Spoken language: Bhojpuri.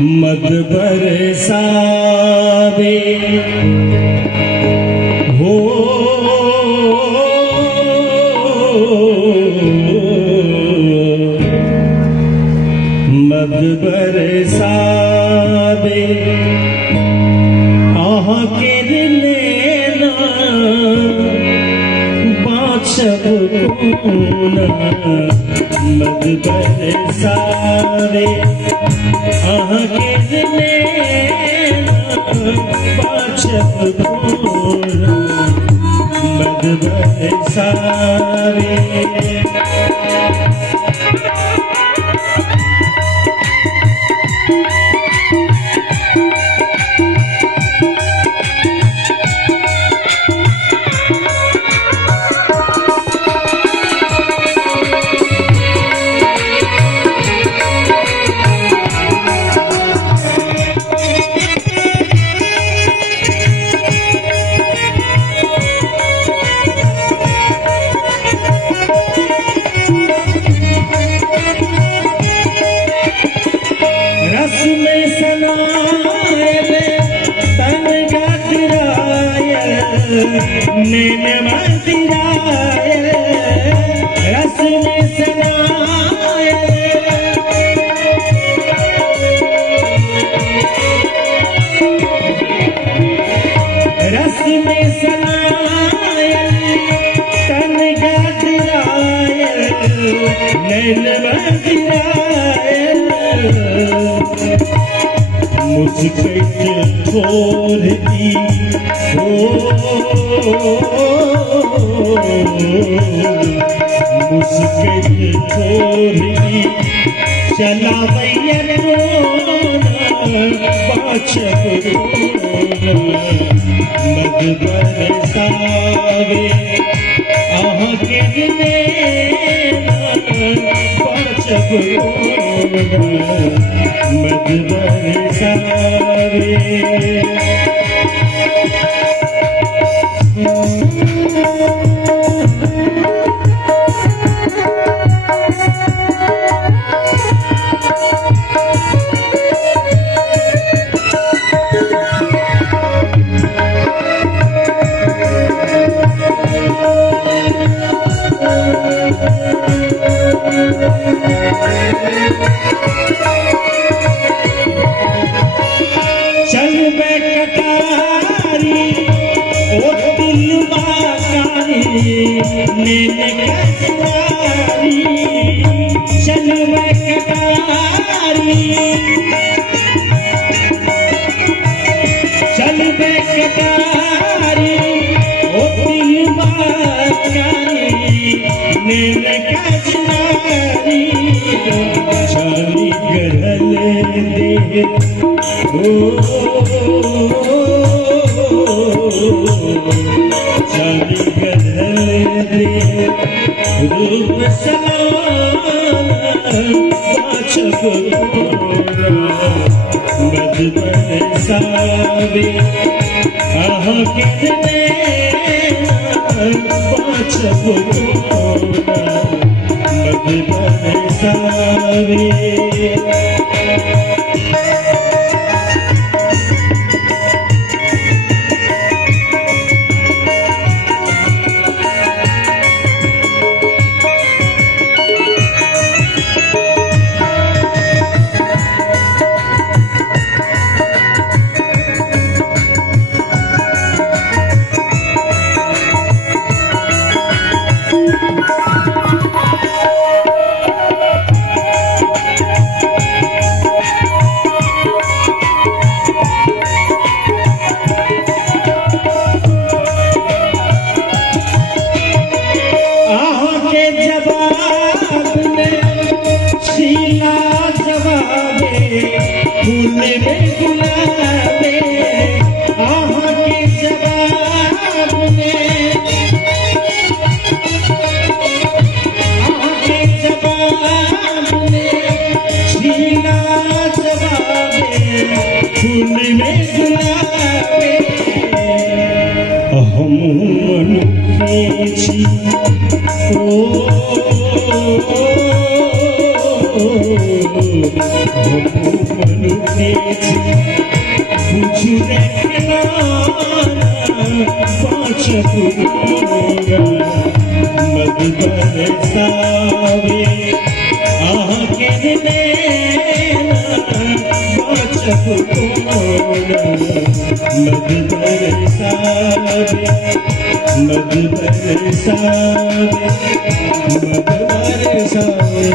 मद बरसावे हो मद बरसावे आह के नैना बाछब कोना मद बरसावे आह के नैना बाछब कोना मद बरसावे नैन मंदिराए रस में सनाए रस में सनाए तन गाजराए नैन मंदिराए मुझको छोड़ दी हो मुझको छोड़ी चला भैया बाछब मद बरसावे आह के नैना बाछब मद बरसावे चल बे कटारी ओ दिल बाकारी नैन कटारी चल बे कटारी चल बे कटारी ओ दिल बाकारी नैन कटारी चाली गढ़ल दे चाली गढ़ल दे रूप सलाना बाछब मद बरसावे आह के नैना बाछब मद बरसावे फूल में गुलाबे आह के जवाब में आह के जवाब में छीना जवाबे फूल में गुलाबे हम मनुखे छी ओ मनुखे দেখেছি বুঝু দেখনা পাঁচ তোরা मद बरसावे आके नैना बाचक कोना मद बरसावे मद बरसावे मद बरसावे